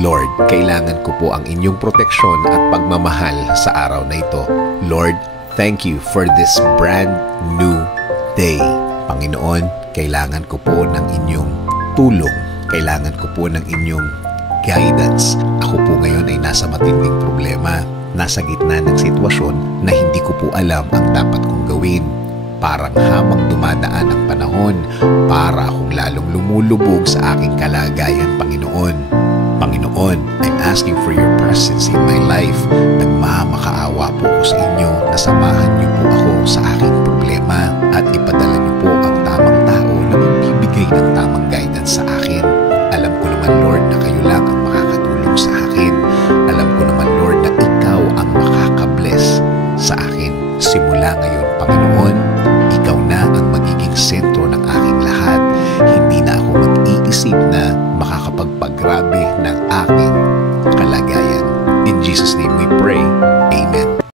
Lord, kailangan ko po ang inyong proteksyon at pagmamahal sa araw na ito. Lord, thank you for this brand new day. Panginoon, kailangan ko po ng inyong tulong. Kailangan ko po ng inyong guidance. Ako po ngayon ay nasa matinding problema. Nasa gitna ng sitwasyon na hindi ko po alam ang dapat kong gawin. Parang habang dumadaan ang panahon, para akong lalong lumulubog sa aking kalagayan, Panginoon. Panginoon, I'm asking for your presence in my life. Nagmamakaawa po ko sa inyo na samahan niyo po ako sa aking problema at ipadala niyo po ang tamang tao na magbibigay ng tamang guidance sa akin. Alam ko naman, Lord, na kayo lang ang makakatulong sa akin. Alam ko naman, Lord, na ikaw ang makakabless sa akin. Simula ngayon, Panginoon, ikaw na ang magiging sentro ng aking lahat. Hindi na ako mag-iisip na makakapagpagrabe ng aking kalagayan. In Jesus' name we pray. Amen.